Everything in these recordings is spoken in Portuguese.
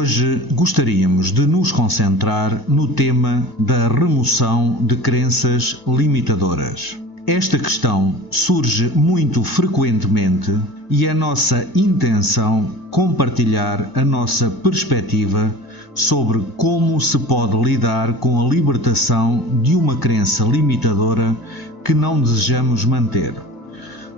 Hoje gostaríamos de nos concentrar no tema da remoção de crenças limitadoras. Esta questão surge muito frequentemente e é nossa intenção compartilhar a nossa perspectiva sobre como se pode lidar com a libertação de uma crença limitadora que não desejamos manter.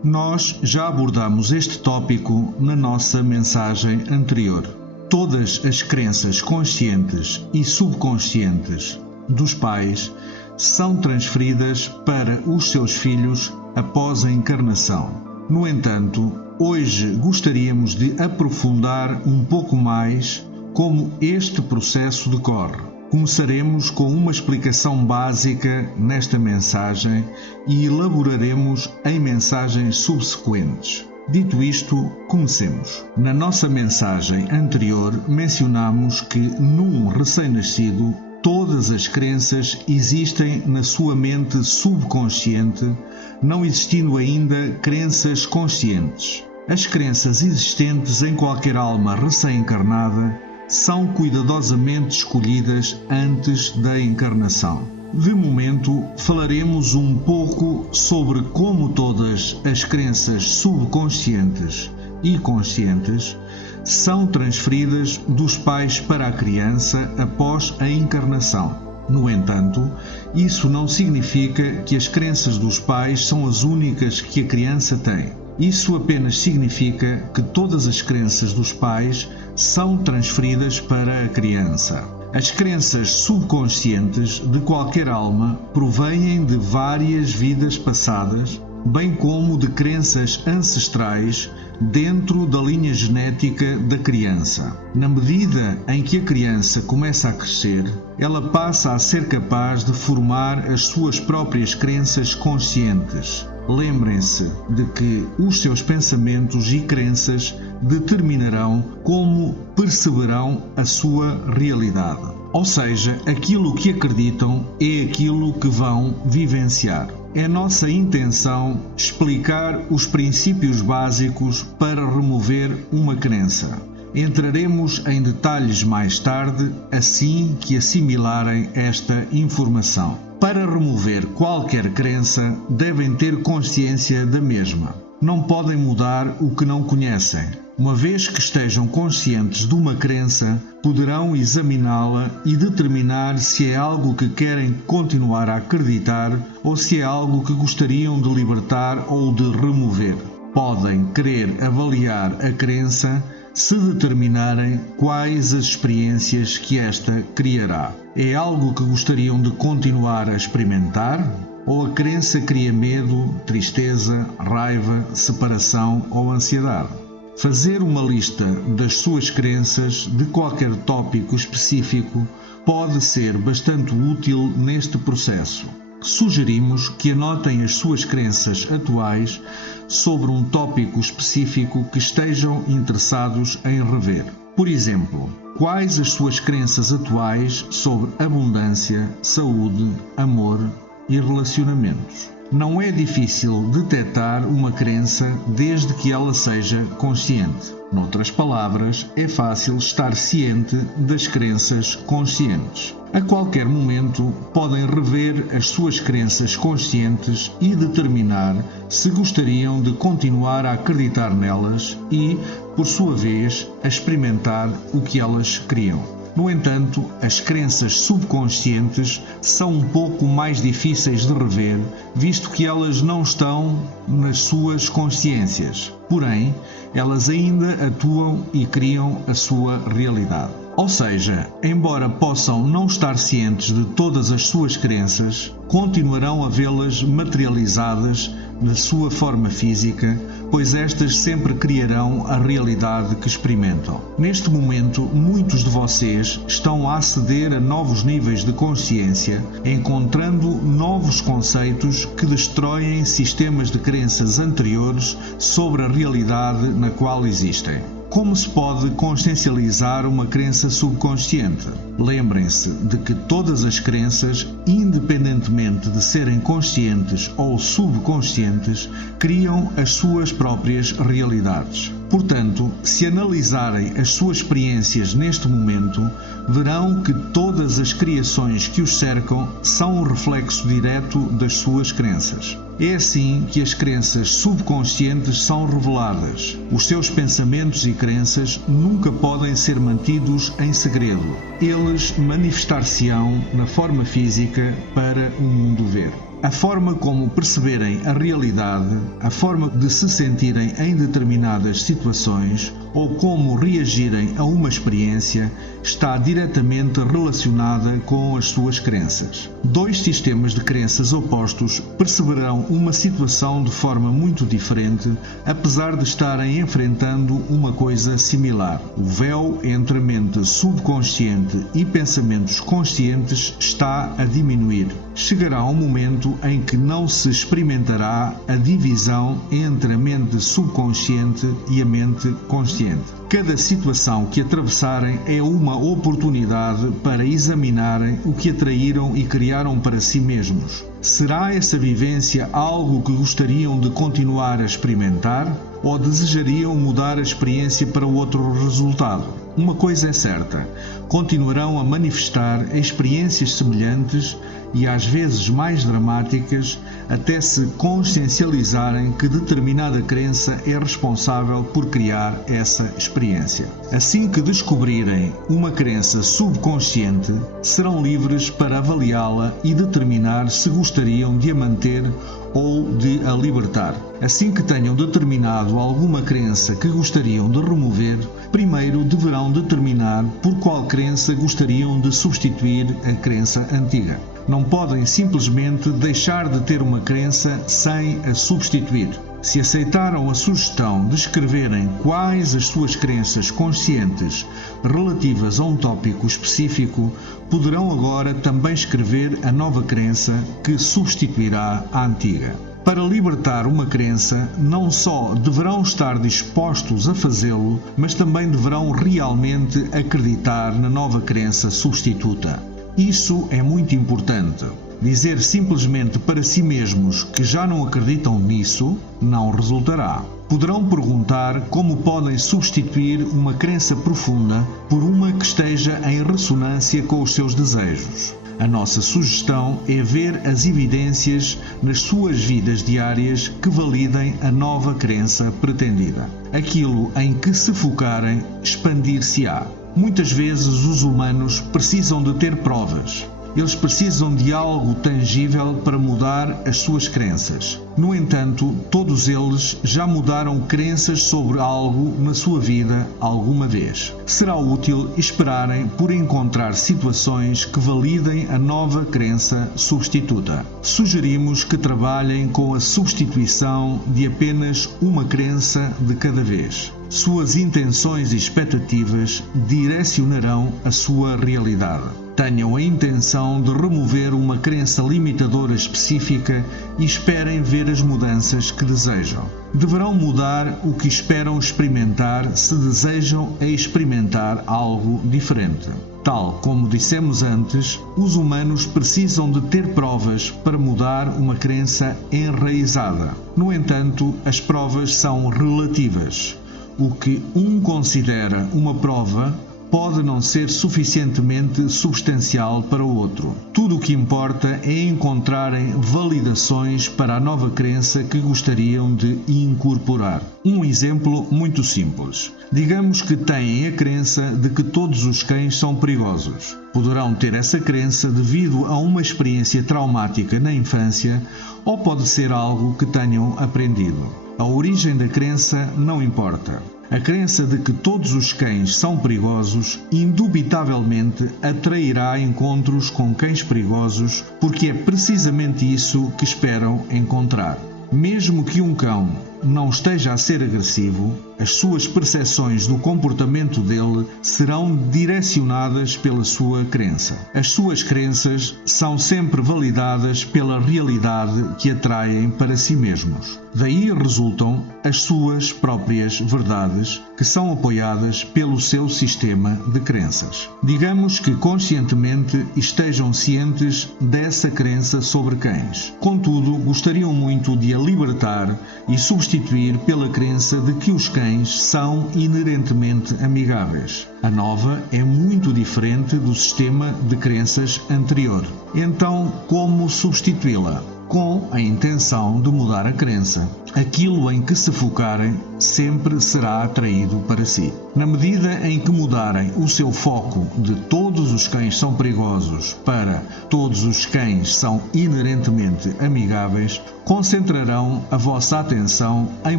Nós já abordamos este tópico na nossa mensagem anterior. Todas as crenças conscientes e subconscientes dos pais são transferidas para os seus filhos após a encarnação. No entanto, hoje gostaríamos de aprofundar um pouco mais como este processo decorre. Começaremos com uma explicação básica nesta mensagem e elaboraremos em mensagens subsequentes. Dito isto, comecemos. Na nossa mensagem anterior, mencionamos que num recém-nascido, todas as crenças existem na sua mente subconsciente, não existindo ainda crenças conscientes. As crenças existentes em qualquer alma recém-encarnada são cuidadosamente escolhidas antes da encarnação. De momento, falaremos um pouco sobre como todas as crenças subconscientes e conscientes são transferidas dos pais para a criança após a encarnação. No entanto, isso não significa que as crenças dos pais são as únicas que a criança tem. Isso apenas significa que todas as crenças dos pais são transferidas para a criança. As crenças subconscientes de qualquer alma provêm de várias vidas passadas, bem como de crenças ancestrais dentro da linha genética da criança. Na medida em que a criança começa a crescer, ela passa a ser capaz de formar as suas próprias crenças conscientes. Lembrem-se de que os seus pensamentos e crenças determinarão como perceberão a sua realidade. Ou seja, aquilo que acreditam é aquilo que vão vivenciar. É nossa intenção explicar os princípios básicos para remover uma crença. Entraremos em detalhes mais tarde, assim que assimilarem esta informação. Para remover qualquer crença, devem ter consciência da mesma. Não podem mudar o que não conhecem. Uma vez que estejam conscientes de uma crença, poderão examiná-la e determinar se é algo que querem continuar a acreditar ou se é algo que gostariam de libertar ou de remover. Podem querer avaliar a crença se determinarem quais as experiências que esta criará. É algo que gostariam de continuar a experimentar? Ou a crença cria medo, tristeza, raiva, separação ou ansiedade? Fazer uma lista das suas crenças de qualquer tópico específico pode ser bastante útil neste processo. Sugerimos que anotem as suas crenças atuais sobre um tópico específico que estejam interessados em rever. Por exemplo, quais as suas crenças atuais sobre abundância, saúde, amor e relacionamentos? Não é difícil detectar uma crença desde que ela seja consciente. Noutras palavras, é fácil estar ciente das crenças conscientes. A qualquer momento, podem rever as suas crenças conscientes e determinar se gostariam de continuar a acreditar nelas e, por sua vez, a experimentar o que elas criam. No entanto, as crenças subconscientes são um pouco mais difíceis de rever, visto que elas não estão nas suas consciências. Porém, elas ainda atuam e criam a sua realidade. Ou seja, embora possam não estar cientes de todas as suas crenças, continuarão a vê-las materializadas na sua forma física, pois estas sempre criarão a realidade que experimentam. Neste momento, muitos de vocês estão a aceder a novos níveis de consciência, encontrando novos conceitos que destroem sistemas de crenças anteriores sobre a realidade na qual existem. Como se pode consciencializar uma crença subconsciente? Lembrem-se de que todas as crenças, independentemente de serem conscientes ou subconscientes, criam as suas próprias realidades. Portanto, se analisarem as suas experiências neste momento, verão que todas as criações que os cercam são um reflexo direto das suas crenças. É assim que as crenças subconscientes são reveladas. Os seus pensamentos e crenças nunca podem ser mantidos em segredo. Eles manifestar-se-ão na forma física para o mundo ver. A forma como perceberem a realidade, a forma de se sentirem em determinadas situações ou como reagirem a uma experiência está diretamente relacionada com as suas crenças. Dois sistemas de crenças opostos perceberão uma situação de forma muito diferente, apesar de estarem enfrentando uma coisa similar. O véu entre a mente subconsciente e pensamentos conscientes está a diminuir. Chegará um momento em que não se experimentará a divisão entre a mente subconsciente e a mente consciente. Cada situação que atravessarem é uma oportunidade para examinarem o que atraíram e criaram para si mesmos. Será essa vivência algo que gostariam de continuar a experimentar ou desejariam mudar a experiência para outro resultado? Uma coisa é certa: continuarão a manifestar experiências semelhantes e às vezes mais dramáticas até se consciencializarem que determinada crença é responsável por criar essa experiência. Assim que descobrirem uma crença subconsciente, serão livres para avaliá-la e determinar se gostariam de a manter ou de a libertar. Assim que tenham determinado alguma crença que gostariam de remover, primeiro deverão determinar por qual crença gostariam de substituir a crença antiga. Não podem simplesmente deixar de ter uma crença sem a substituir. Se aceitaram a sugestão de escreverem quais as suas crenças conscientes relativas a um tópico específico, poderão agora também escrever a nova crença que substituirá a antiga. Para libertar uma crença, não só deverão estar dispostos a fazê-lo, mas também deverão realmente acreditar na nova crença substituta. Isso é muito importante. Dizer simplesmente para si mesmos que já não acreditam nisso não resultará. Poderão perguntar como podem substituir uma crença profunda por uma que esteja em ressonância com os seus desejos. A nossa sugestão é ver as evidências nas suas vidas diárias que validem a nova crença pretendida. Aquilo em que se focarem expandir-se-á. Muitas vezes os humanos precisam de ter provas. Eles precisam de algo tangível para mudar as suas crenças. No entanto, todos eles já mudaram crenças sobre algo na sua vida alguma vez. Será útil esperarem por encontrar situações que validem a nova crença substituta. Sugerimos que trabalhem com a substituição de apenas uma crença de cada vez. Suas intenções e expectativas direcionarão a sua realidade. Tenham a intenção de remover uma crença limitadora específica e esperem ver as mudanças que desejam. Deverão mudar o que esperam experimentar se desejam experimentar algo diferente. Tal como dissemos antes, os humanos precisam de ter provas para mudar uma crença enraizada. No entanto, as provas são relativas. O que um considera uma prova pode não ser suficientemente substancial para o outro. Tudo o que importa é encontrarem validações para a nova crença que gostariam de incorporar. Um exemplo muito simples. Digamos que têm a crença de que todos os cães são perigosos. Poderão ter essa crença devido a uma experiência traumática na infância ou pode ser algo que tenham aprendido. A origem da crença não importa. A crença de que todos os cães são perigosos indubitavelmente atrairá encontros com cães perigosos, porque é precisamente isso que esperam encontrar. Mesmo que um cão não esteja a ser agressivo, as suas percepções do comportamento dele serão direcionadas pela sua crença. As suas crenças são sempre validadas pela realidade que atraem para si mesmos. Daí resultam as suas próprias verdades, que são apoiadas pelo seu sistema de crenças. Digamos que conscientemente estejam cientes dessa crença sobre cães. Contudo, gostariam muito de a libertar e substituir pela crença de que os cães são inerentemente amigáveis. A nova é muito diferente do sistema de crenças anterior. Então, como substituí-la? Com a intenção de mudar a crença. Aquilo em que se focarem sempre será atraído para si. Na medida em que mudarem o seu foco de todos os cães são perigosos para todos os cães são inerentemente amigáveis, concentrarão a vossa atenção em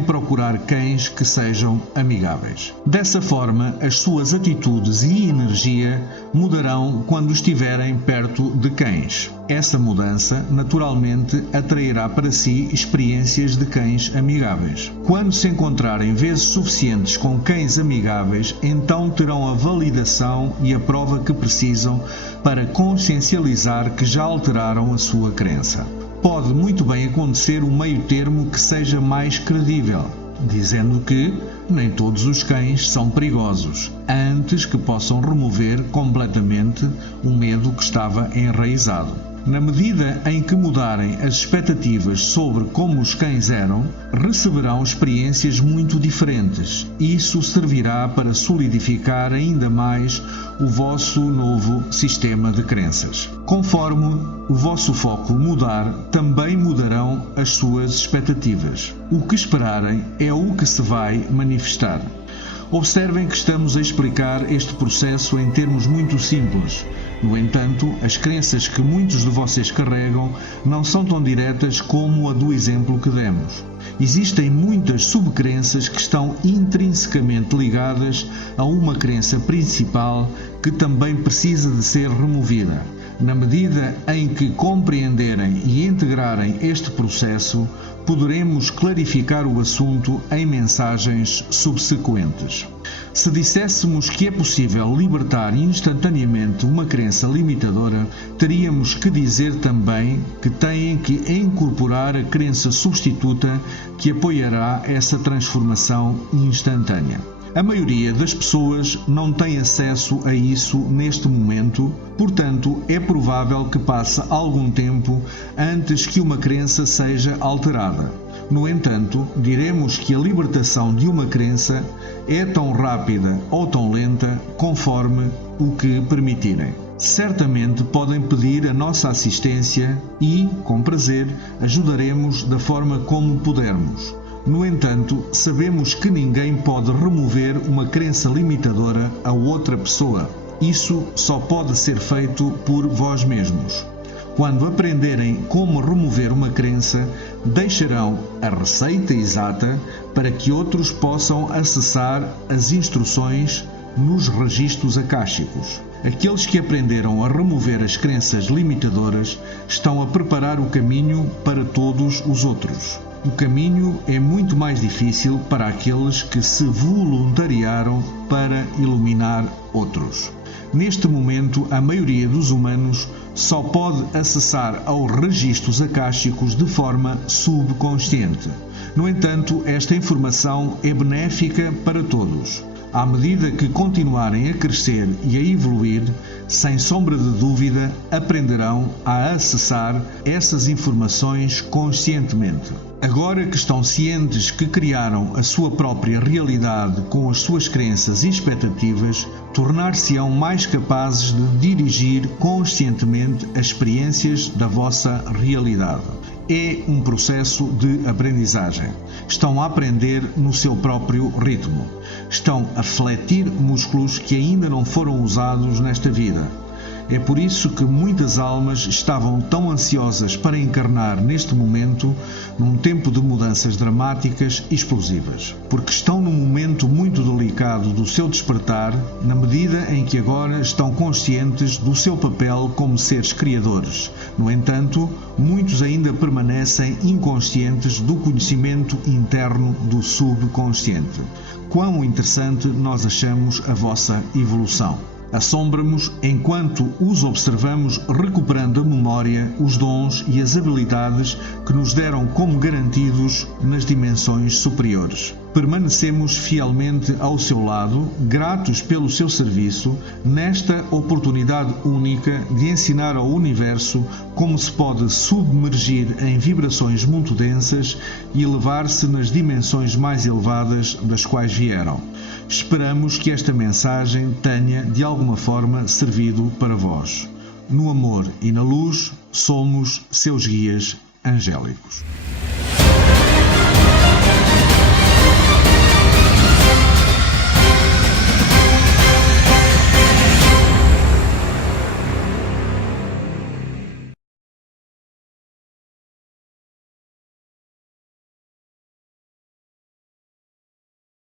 procurar cães que sejam amigáveis. Dessa forma, as suas atitudes e energia mudarão quando estiverem perto de cães. Essa mudança, naturalmente, atrairá para si experiências de cães amigáveis. Quando se encontrarem vezes suficientes com cães amigáveis, então terão a validação e a prova que precisam para consciencializar que já alteraram a sua crença. Pode muito bem acontecer um meio termo que seja mais credível, dizendo que nem todos os cães são perigosos, antes que possam remover completamente o medo que estava enraizado. Na medida em que mudarem as expectativas sobre como os cães eram, receberão experiências muito diferentes. Isso servirá para solidificar ainda mais o vosso novo sistema de crenças. Conforme o vosso foco mudar, também mudarão as suas expectativas. O que esperarem é o que se vai manifestar. Observem que estamos a explicar este processo em termos muito simples. No entanto, as crenças que muitos de vocês carregam não são tão diretas como a do exemplo que demos. Existem muitas subcrenças que estão intrinsecamente ligadas a uma crença principal que também precisa de ser removida. Na medida em que compreenderem e integrarem este processo, poderemos clarificar o assunto em mensagens subsequentes. Se disséssemos que é possível libertar instantaneamente uma crença limitadora, teríamos que dizer também que têm que incorporar a crença substituta que apoiará essa transformação instantânea. A maioria das pessoas não tem acesso a isso neste momento, portanto, é provável que passe algum tempo antes que uma crença seja alterada. No entanto, diremos que a libertação de uma crença é tão rápida ou tão lenta conforme o que permitirem. Certamente podem pedir a nossa assistência e, com prazer, ajudaremos da forma como pudermos. No entanto, sabemos que ninguém pode remover uma crença limitadora a outra pessoa. Isso só pode ser feito por vós mesmos. Quando aprenderem como remover uma crença, deixarão a receita exata para que outros possam acessar as instruções nos registros akáshicos. Aqueles que aprenderam a remover as crenças limitadoras estão a preparar o caminho para todos os outros. O caminho é muito mais difícil para aqueles que se voluntariaram para iluminar outros. Neste momento, a maioria dos humanos só pode acessar aos registros akáshicos de forma subconsciente. No entanto, esta informação é benéfica para todos. À medida que continuarem a crescer e a evoluir, sem sombra de dúvida, aprenderão a acessar essas informações conscientemente. Agora que estão cientes que criaram a sua própria realidade com as suas crenças e expectativas, tornar-se-ão mais capazes de dirigir conscientemente as experiências da vossa realidade. É um processo de aprendizagem. Estão a aprender no seu próprio ritmo. Estão a fletir músculos que ainda não foram usados nesta vida. É por isso que muitas almas estavam tão ansiosas para encarnar neste momento, num tempo de mudanças dramáticas e explosivas. Porque estão num momento muito delicado do seu despertar, na medida em que agora estão conscientes do seu papel como seres criadores. No entanto, muitos ainda permanecem inconscientes do conhecimento interno do subconsciente. Quão interessante nós achamos a vossa evolução. Assombra-nos enquanto os observamos recuperando a memória, os dons e as habilidades que nos deram como garantidos nas dimensões superiores. Permanecemos fielmente ao seu lado, gratos pelo seu serviço, nesta oportunidade única de ensinar ao universo como se pode submergir em vibrações muito densas e elevar-se nas dimensões mais elevadas das quais vieram. Esperamos que esta mensagem tenha, de alguma forma, servido para vós. No amor e na luz, somos seus guias angélicos.